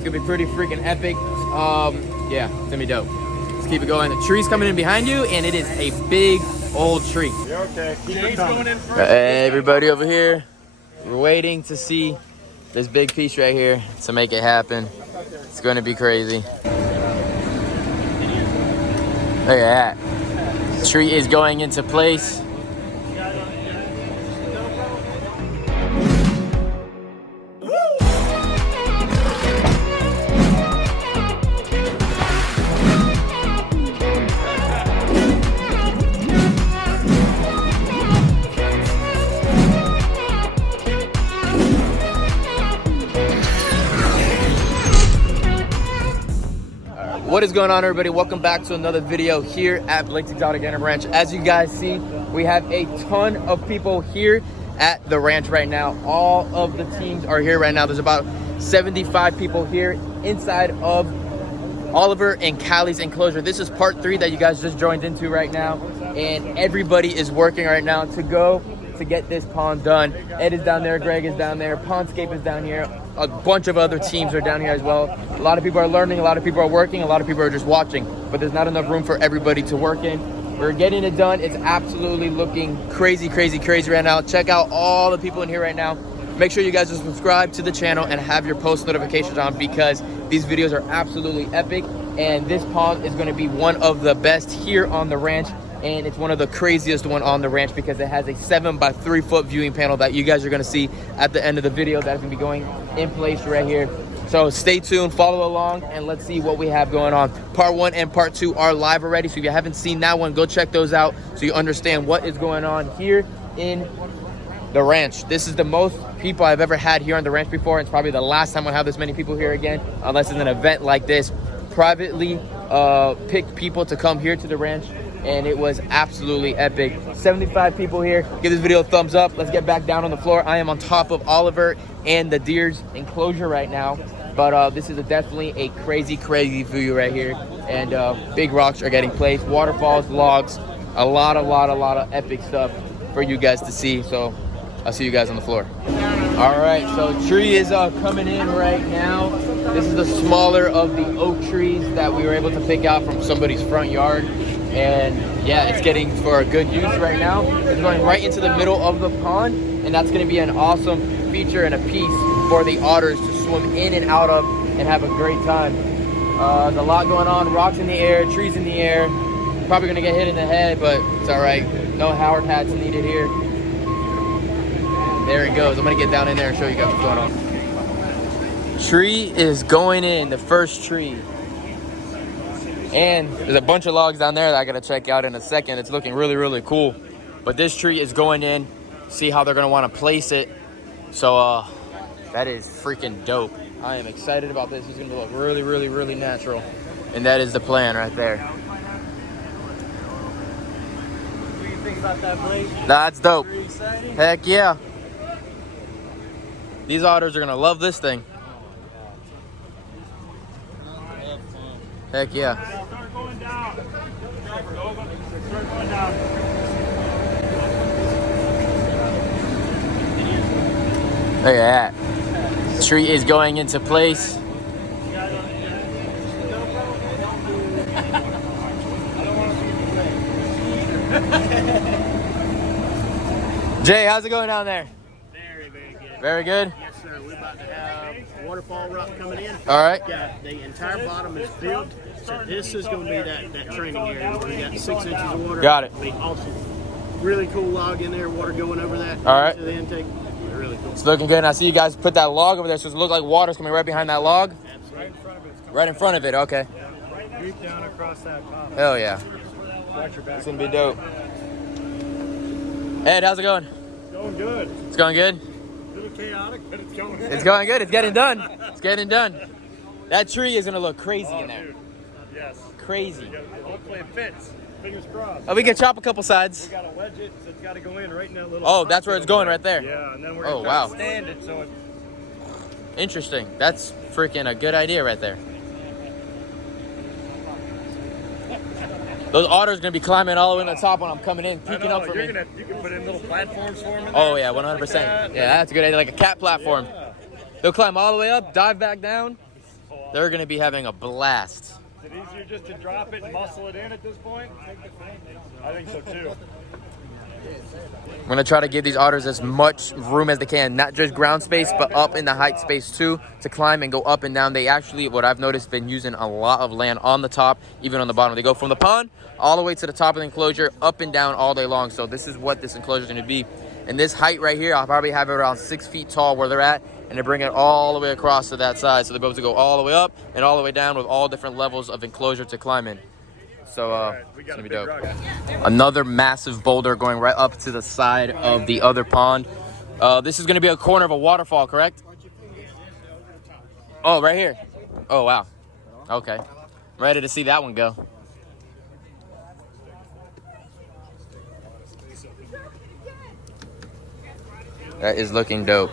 It's gonna be pretty freaking epic. Yeah, it's gonna be dope. Let's keep it going. The tree's coming in behind you, and it is a big old tree. You're okay. Keep going in first. Hey, everybody over here. We're waiting to see this big piece right here to make it happen. It's gonna be crazy. Look at that. The tree is going into place. What is going on, everybody? Welcome back to another video here at Blake's Exotic Animal Ranch. As you guys see, we have a ton of people here at the ranch right now. All of the teams are here right now. There's about 75 people here inside of Oliver and Callie's enclosure. This is part 3 that you guys just joined into right now, and everybody is working right now to get this pond done. Ed is down there, Greg is down there, Pondscape is down here. A bunch of other teams are down here as well. A lot of people are learning, a lot of people are working, a lot of people are just watching, but there's not enough room for everybody to work in. We're getting it done. It's absolutely looking crazy right now. Check out all the people in here right now. Make sure you guys are subscribed to the channel and have your post notifications on, because these videos are absolutely epic, and this pond is going to be one of the best here on the ranch. And it's one of the craziest one on the ranch because it has a 7 by 3 foot viewing panel that you guys are going to see at the end of the video. That's going to be going in place right here. So stay tuned, follow along, and let's see what we have going on. Part 1 and part 2 are live already, so if you haven't seen that one, go check those out so you understand what is going on here in the ranch. This is the most people I've ever had here on the ranch before. It's probably the last time we'll have this many people here again, unless it's an event like this. Privately picked people to come here to the ranch, and it was absolutely epic. 75 people here. Give this video a thumbs up. Let's get back down on the floor. I am on top of Oliver and the deer's enclosure right now, but this is definitely a crazy view right here, and big rocks are getting placed, waterfalls, logs, a lot of epic stuff for you guys to see. So I'll see you guys on the floor. All right, so tree is coming in right now. This is the smaller of the oak trees that we were able to pick out from somebody's front yard. And yeah, it's getting for a good use right now. It's going right into the middle of the pond, and that's going to be an awesome feature and a piece for the otters to swim in and out of and have a great time. There's a lot going on, rocks in the air, trees in the air. Probably going to get hit in the head, but it's all right. No Howard hats needed here. There it goes. I'm going to get down in there and show you guys what's going on. Tree is going in, the first tree. And there's a bunch of logs down there that I gotta check out in a second. It's looking really cool. But this tree is going in. See how they're gonna want to place it. So that is freaking dope. I am excited about this. It's gonna look really natural. And that is the plan right there. What do you think about that, Blake? That's dope. Pretty exciting? Heck yeah. These otters are gonna love this thing. Heck yeah. Start going down. Start going down. Look at that. The tree is going into place. Jay, how's it going down there? Very good. Very good? Yes, sir. We're about to have waterfall rock coming in. All right. Got the entire bottom is filled. So this is going to be that training area where we got 6 inches of water. Got it. It'll be awesome. Really cool log in there, water going over that. All right. To the intake. Really cool. It's looking good. And I see you guys put that log over there, so it looks like water's coming right behind that log. Absolutely. Right in front of it. Okay. Deep down across that top. Hell yeah. Watch your back. It's gonna be dope. Ed, how's it going? Going good. It's going good? A little chaotic, but it's going good. It's going good. It's getting done. It's getting done. That tree is gonna look crazy in there. Dude. Yes. Crazy. Hopefully it fits. Fingers crossed. Oh, we can chop a couple sides. We gotta wedge it, so it's gotta go in right in that little. Oh, that's where it's going right there. Yeah, and then we're Oh, gonna wow. stand it so it. Interesting. That's freaking a good idea right there. Those otters are gonna be climbing all the way to the top when I'm coming in, peeking up for me. You can put in little platforms for them. In Oh there, yeah, 100%. Yeah, that's a good idea. Like a cat platform. Yeah. They'll climb all the way up, dive back down. They're going to be having a blast. Is it easier just to drop it and muscle it in at this point? I think so too. I'm going to try to give these otters as much room as they can, not just ground space, but up in the height space too, to climb and go up and down. They actually, what I've noticed, been using a lot of land on the top, even on the bottom. They go from the pond all the way to the top of the enclosure, up and down all day long. So this is what this enclosure is going to be. And this height right here, I'll probably have it around 6 feet tall where they're at, and they bring it all the way across to that side. So they'll be able to go all the way up and all the way down with all different levels of enclosure to climb in. So it's gonna be dope. Another massive boulder going right up to the side of the other pond. This is gonna be a corner of a waterfall, correct? Oh, right here. Oh, wow. Okay. I'm ready to see that one go. That is looking dope.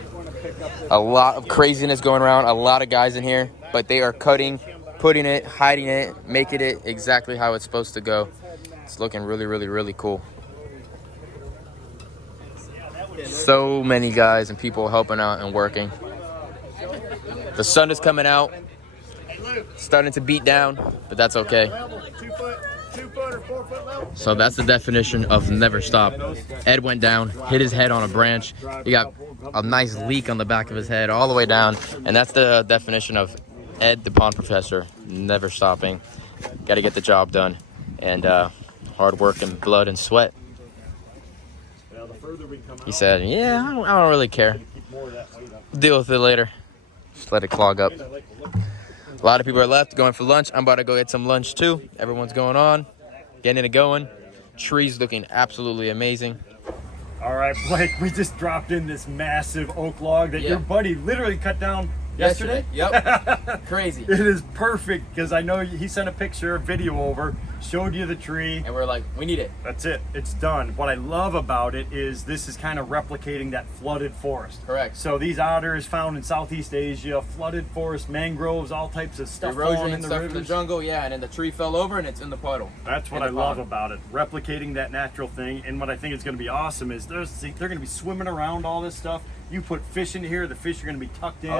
A lot of craziness going around, a lot of guys in here, but they are cutting, putting it, hiding it, making it exactly how it's supposed to go. It's looking really, really, really cool. So many guys and people helping out and working. The sun is coming out, starting to beat down, but that's okay. So that's the definition of never stop. Ed went down, hit his head on a branch. He got a nice leak on the back of his head all the way down, and that's the definition of Ed, the pond professor, never stopping. Got to get the job done, and hard work and blood and sweat. He said, yeah, I don't really care. Deal with it later. Just let it clog up. A lot of people are left going for lunch. I'm about to go get some lunch too. Everyone's going on, getting it going. Trees looking absolutely amazing. All right, Blake, we just dropped in this massive oak log that your buddy literally cut down yesterday. Yep. Crazy. It is perfect because I know he sent a picture, a video over, showed you the tree. And we're like, we need it. That's it. It's done. What I love about it is this is kind of replicating that flooded forest. Correct. So these otters found in Southeast Asia, flooded forest, mangroves, all types of stuff Erosion falling in and the stuff rivers. in the jungle, yeah, and then the tree fell over and it's in the puddle. That's what I love about it, replicating that natural thing. And what I think is going to be awesome is they're going to be swimming around all this stuff. You put fish in here, the fish are going to be tucked in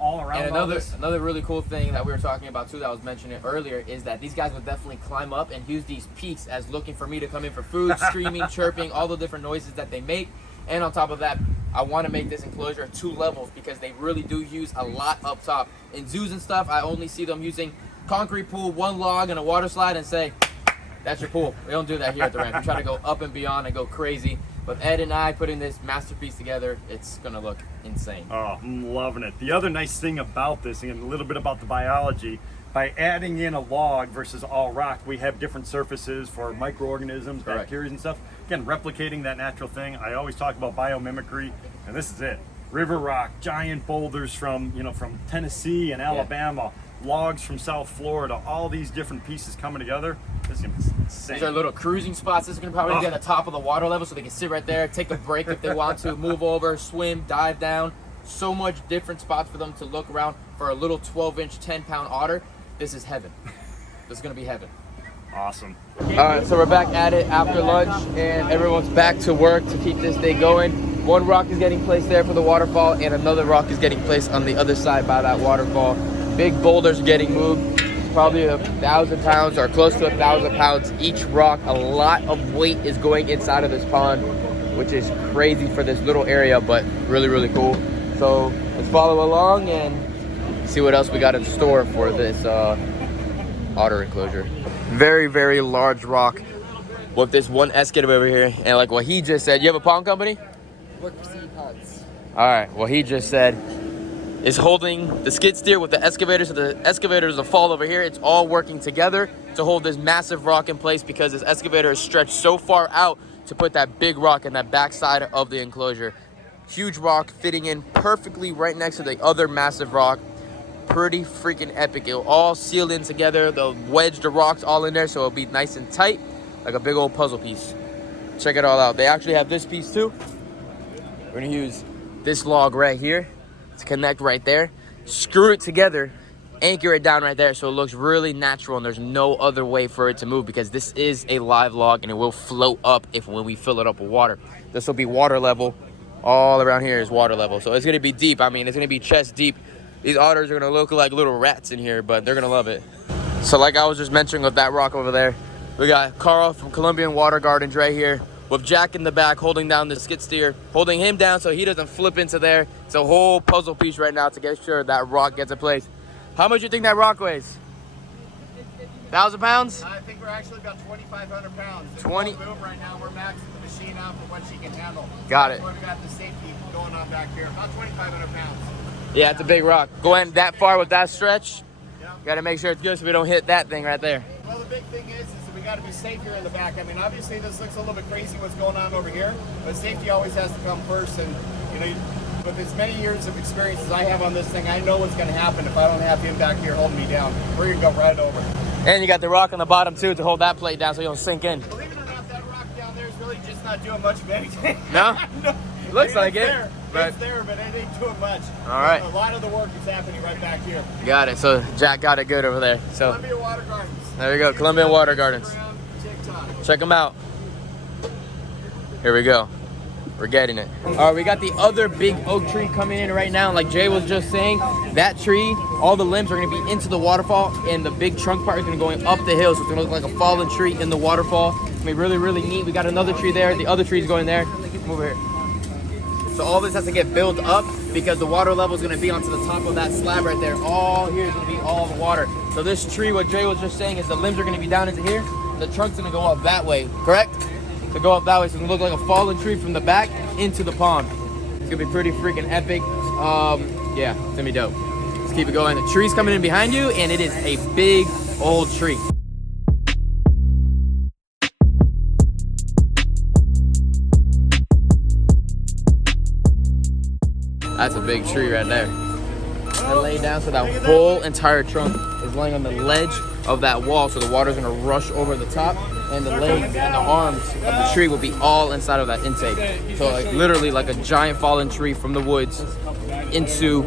all around. And another really cool thing that we were talking about too, that I was mentioning earlier, is that these guys would definitely climb up and use these peaks as looking for me to come in for food, screaming, chirping, all the different noises that they make. And on top of that, I want to make this enclosure 2 levels because they really do use a lot up top. In zoos and stuff, I only see them using concrete pool, 1 log, and a water slide and say, that's your pool. We don't do that here at the ranch. We try to go up and beyond and go crazy. But Ed and I putting this masterpiece together, it's gonna look insane. Oh, I'm loving it. The other nice thing about this, and a little bit about the biology, by adding in a log versus all rock, we have different surfaces for microorganisms, bacteria and stuff. Again, replicating that natural thing. I always talk about biomimicry, and this is it. River rock, giant boulders from Tennessee and Alabama, logs from South Florida, all these different pieces coming together. This is gonna be insane. These are little cruising spots. This is gonna probably be at the top of the water level so they can sit right there, take a break if they want to, move over, swim, dive down. So much different spots for them to look around for a little 12-inch, 10-pound otter. This is heaven. This is gonna be heaven. Awesome. All right, so we're back at it after lunch, and everyone's back to work to keep this day going. 1 rock is getting placed there for the waterfall, and another rock is getting placed on the other side by that waterfall. Big boulders getting moved, probably 1,000 pounds or close to 1,000 pounds each rock. A lot of weight is going inside of this pond, which is crazy for this little area, but really, really cool. So let's follow along and see what else we got in store for this otter enclosure. Very, very large rock with this one excavator over here. And like what he just said, you have a pond company? Work for city ponds. All right, what he just said is holding the skid steer with the excavator, so the excavator is a fall over here. It's all working together to hold this massive rock in place because this excavator is stretched so far out to put that big rock in that backside of the enclosure. Huge rock fitting in perfectly right next to the other massive rock. Pretty freaking epic. It'll all seal in together. They'll wedge the rocks all in there so it'll be nice and tight, like a big old puzzle piece. Check it all out. They actually have this piece too. We're gonna use this log right here to connect right there, screw it together, anchor it down right there so it looks really natural, and there's no other way for it to move because this is a live log and it will float up when we fill it up with water. This will be water level. All around here is water level, so it's gonna be deep. I mean, it's gonna be chest deep These otters are gonna look like little rats in here, but they're gonna love it. So like I was just mentioning with that rock over there, we got Carl from Colombian Watergardens right here with Jack in the back holding down the skid steer, holding him down so he doesn't flip into there. It's a whole puzzle piece right now to get sure that rock gets in place. How much do you think that rock weighs? 1,000 pounds? I think we're actually about 2,500 pounds. 20. Boom right now, we're maxing the machine out for what she can handle. Got it. That's why we got the safety going on back here. About 2,500 pounds. Yeah, it's a big rock. Going that far with that stretch, Yeah. gotta make sure it's good so we don't hit that thing right there. Well, the big thing is that we got to be safe here in the back. I mean, obviously this looks a little bit crazy what's going on over here, but safety always has to come first. And you know, with as many years of experience as I have on this thing, I know what's going to happen if I don't have him back here holding me down. We're going to go right over. And you got the rock on the bottom too to hold that plate down so you don't sink in. Believe it or not, that rock down there is really just not doing much of anything. No? No. Looks like it. There. But it's there, but it ain't doing much. All right. A lot of the work is happening right back here. Got it. So Jack got it good over there. So Columbia Water Gardens. there we go, Colombian Watergardens. TikTok. Check them out. Here we go. We're getting it. All right, we got the other big oak tree coming in right now. Like Jay was just saying, that tree, all the limbs are gonna be into the waterfall, and the big trunk part is gonna go up the hill, so it's gonna look like a fallen tree in the waterfall. It's gonna be really, really neat. We got another tree there. The other tree's going there. Come over here. So all this has to get built up because the water level is gonna be onto the top of that slab right there. All here is gonna be all the water. So this tree, what Jay was just saying, is the limbs are gonna be down into here. The trunk's gonna go up that way, correct? To go up that way, so it's gonna look like a fallen tree from the back into the pond. It's gonna be pretty freaking epic. Yeah, it's gonna be dope. Let's keep it going. The tree's coming in behind you, and it is a big old tree. That's a big tree right there. And lay down so that whole entire trunk is laying on the ledge of that wall, so the water's gonna rush over the top, and the legs and the arms of the tree will be all inside of that intake. So like literally like a giant fallen tree from the woods into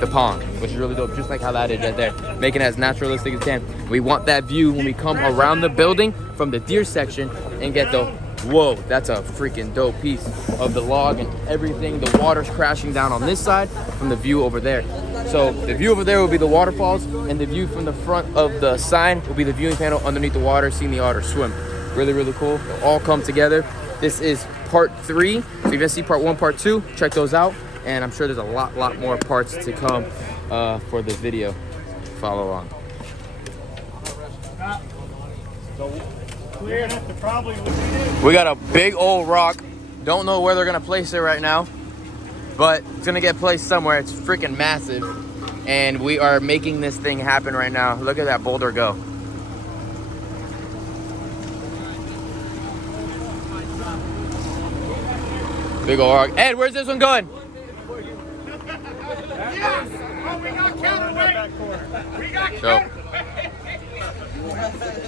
the pond, which is really dope, just like how that is right there. Making it as naturalistic as can. We want that view when we come around the building from the deer section and get the, whoa, that's a freaking dope piece of the log and everything. The water's crashing down on this side from the view over there. So the view over there will be the waterfalls, and the view from the front of the sign will be the viewing panel underneath the water, seeing the otter swim. Really, really cool. They'll all come together. This is part 3. So if you guys see part 1, part 2, check those out. And I'm sure there's a lot more parts to come for the video. Follow along. We got a big old rock. Don't know where they're gonna place it right now, but it's gonna get placed somewhere. It's freaking massive, and we are making this thing happen right now. Look at that boulder go. Big old rock. Ed, where's this one going? Yes! Oh, we got counterweight! We got counterweight!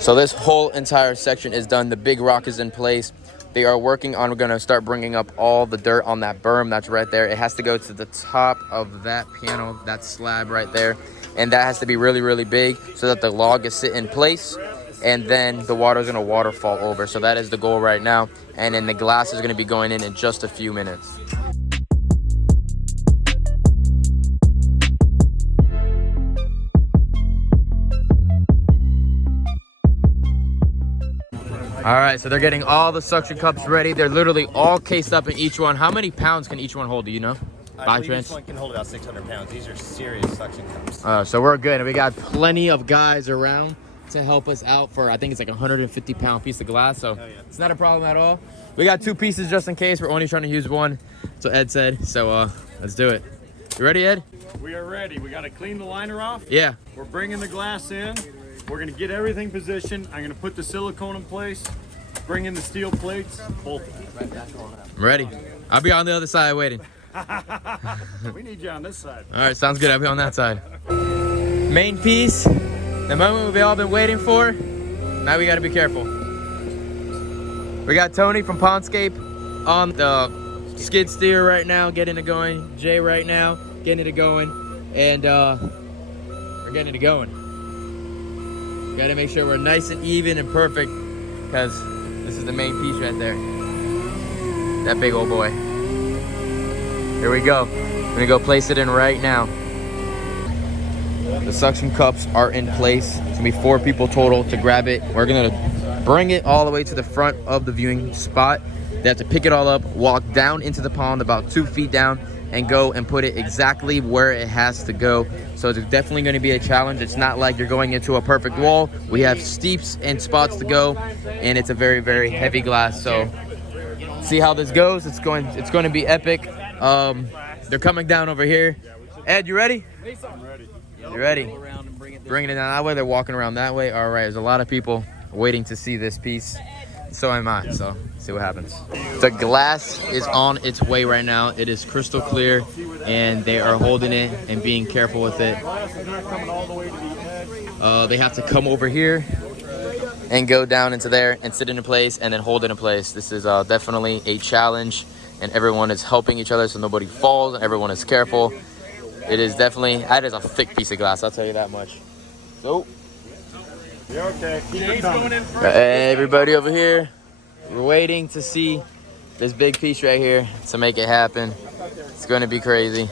So this whole entire section is done. The big rock is in place. They are working on, we're gonna start bringing up all the dirt on that berm that's right there. It has to go to the top of that panel, that slab right there. And that has to be really, really big so that the log is sit in place. And then the water is gonna waterfall over. So that is the goal right now. And then the glass is gonna be going in just a few minutes. All right, so they're getting all the suction cups ready. They're literally all cased up in each one. How many pounds can each one hold, do you know? I believe each one can hold about 600 pounds. These are serious suction cups. So we're good. We got plenty of guys around to help us out for, I think it's like a 150-pound piece of glass, so it's not a problem at all. We got 2 pieces just in case. We're only trying to use one. That's what Ed said, so let's do it. You ready, Ed? We are ready. We got to clean the liner off. Yeah. We're bringing the glass in. We're going to get everything positioned. I'm going to put the silicone in place, bring in the steel plates, bolt it. I'm ready. I'll be on the other side waiting. We need you on this side. All right, sounds good. I'll be on that side. Main piece, the moment we've all been waiting for. Now we got to be careful. We got Tony from Pondscape on the skid steer right now, getting it going. Jay right now, getting it going. And we're getting it going. Got to make sure we're nice and even and perfect, because this is the main piece right there. That big old boy. Here we go. We're gonna go place it in right now. The suction cups are in place. It's gonna be 4 people total to grab it. We're gonna bring it all the way to the front of the viewing spot. They have to pick it all up, walk down into the pond about 2 feet down, and go and put it exactly where it has to go. So it's definitely going to be a challenge. It's not like you're going into a perfect wall. We have steeps and spots to go, and it's a very, very heavy glass. So see how this goes. It's going to be epic. They're coming down over here. Ed, you ready? I'm ready. You ready? Bringing it down that way. They're walking around that way. All right, there's a lot of people waiting to see this piece. So am I, so see what happens. The glass is on its way right now. It is crystal clear, and they are holding it and being careful with it. They have to come over here and go down into there and sit in place and then hold it in place. This is definitely a challenge, and everyone is helping each other so nobody falls and everyone is careful. It is definitely, that is a thick piece of glass, I'll tell you that much. So. You're okay. Keep it coming. Hey, everybody over here. We're waiting to see this big piece right here to make it happen. It's going to be crazy.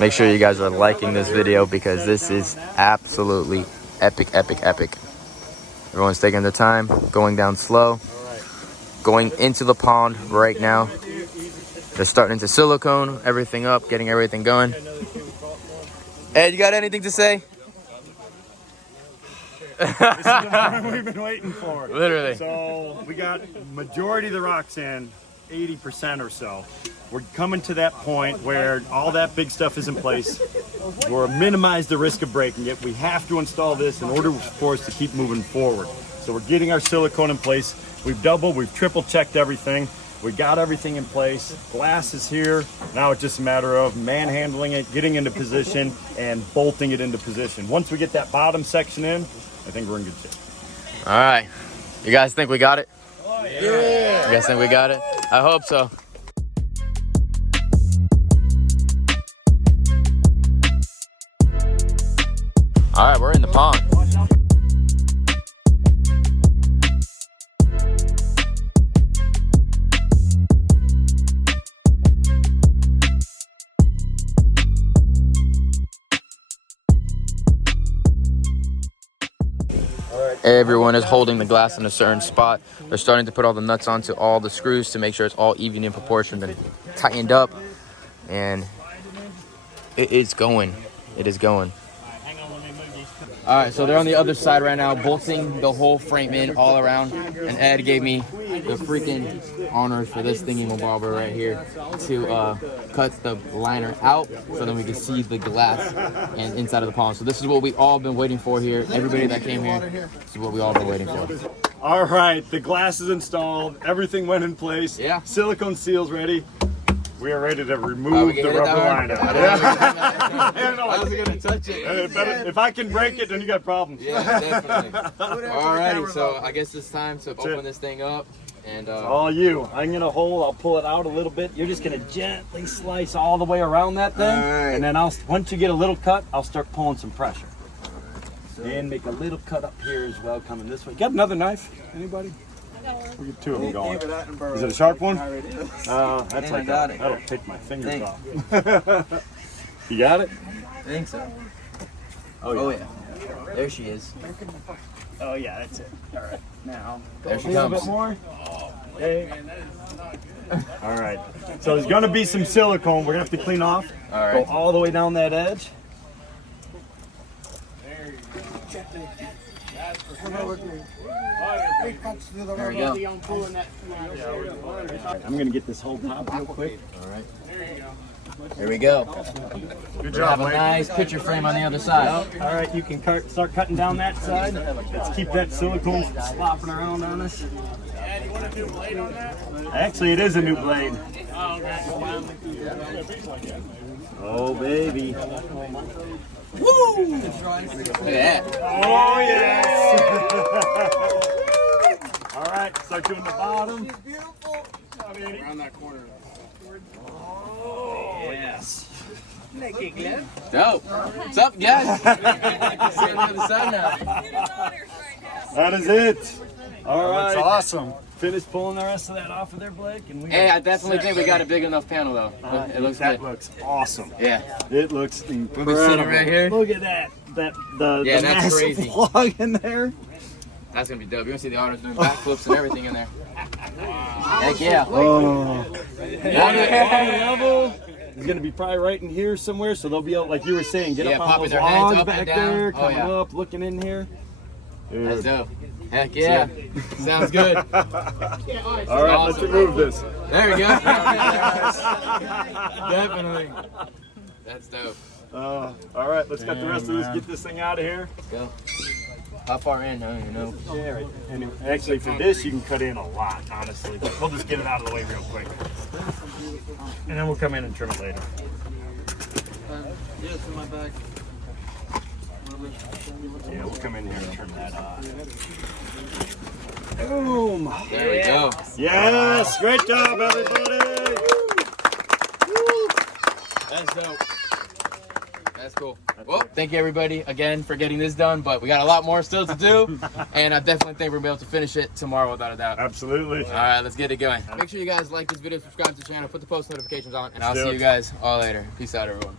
Make sure you guys are liking this video because this is absolutely epic, epic, epic. Everyone's taking their time, going down slow, going into the pond right now. They're starting to silicone everything up, getting everything going. Ed, you got anything to say? This is the moment we've been waiting for. Literally. So we got majority of the rocks in, 80% or so. We're coming to that point where all that big stuff is in place. We're minimize the risk of breaking it. We have to install this in order for us to keep moving forward. So we're getting our silicone in place. We've triple checked everything. We got everything in place. Glass is here. Now it's just a matter of manhandling it, getting into position, and bolting it into position. Once we get that bottom section in, I think we're in good shape. All right. You guys think we got it? Yeah. You guys think we got it? I hope so. All right, we're in the pond. Everyone is holding the glass in a certain spot. They're starting to put all the nuts onto all the screws to make sure it's all even in proportion and tightened up. And it is going. It is going. All right, so they're on the other side right now, bolting the whole frame in all around. And Ed gave me the freaking honors for this thingy-mabobber right here to cut the liner out so then we can see the glass and inside of the pond. So this is what we all been waiting for here. Everybody that came here, this is what we all been waiting for. All right, the glass is installed. Everything went in place. Yeah. Silicone seals ready. We are ready to remove the rubber liner. I was gonna touch it. If I can break it, then you got problems. Yeah, definitely. Alrighty, so I guess it's time to open this thing up. And all you. I'm gonna hold. I'll pull it out a little bit. You're just gonna gently slice all the way around that thing, and then once you get a little cut, I'll start pulling some pressure. And make a little cut up here as well, coming this way. Got another knife? Anybody? We get 2 of them going. Is it a sharp one? That's like that'll take my fingers off. You got it? I think so. Oh yeah. There she is. Oh yeah, that's it. All right, now there she a little bit more. Hey. All right. So there's gonna be some silicone we're gonna have to clean off. All right. Go all the way down that edge. There we go. I'm gonna get this whole top real quick. All right. There we go. Good We have a nice picture frame on the other side. All right, you can start cutting down that side. Let's keep that silicone slopping around on us. Yeah, do you want a new blade on that? Actually, it is a new blade. Oh, okay. Oh, baby. Woo! Look at that. Oh, yes. All right, start doing the bottom. Around that corner. Oh, yes. Dope. What's up, guys? See on the other side now. That is it. All right. That's awesome. finish pulling the rest of that off of there, Blake? And we Hey, I definitely think we got a big enough panel though. It looks that good. looks awesome. Yeah. It looks We'll incredible. be sitting right here. Look at that. The Yeah, that's massive crazy. log in there. That's gonna be dope. You're gonna see the otters doing backflips and everything in there. Heck yeah. Oh. Yeah. Level is gonna be probably right in here somewhere, so they'll be able, like you were saying, get up on popping those their heads logs up back and down. there, Oh, coming yeah. up, looking in here. That's Dude. dope. Heck yeah. Sounds good. All right, let's remove this. There we go. Definitely. That's dope. All right, let's get the rest of this. Get this thing out of here. Let's go. How far in? I don't even know. Yeah, right. And actually, for this, you can cut in a lot, honestly. But we'll just get it out of the way real quick, and then we'll come in and trim it later. Yeah, it's in my bag. Yeah, we'll come in here and trim that off. Boom! There we go. Yes! Great job, everybody! That's dope. That's cool. Well, thank you everybody again for getting this done, but we got a lot more still to do, and I definitely think we're gonna be able to finish it tomorrow without a doubt. Absolutely. All right, let's get it going. Make sure you guys like this video, subscribe to the channel, put the post notifications on, and I'll do see it. you guys all later. Peace out, everyone.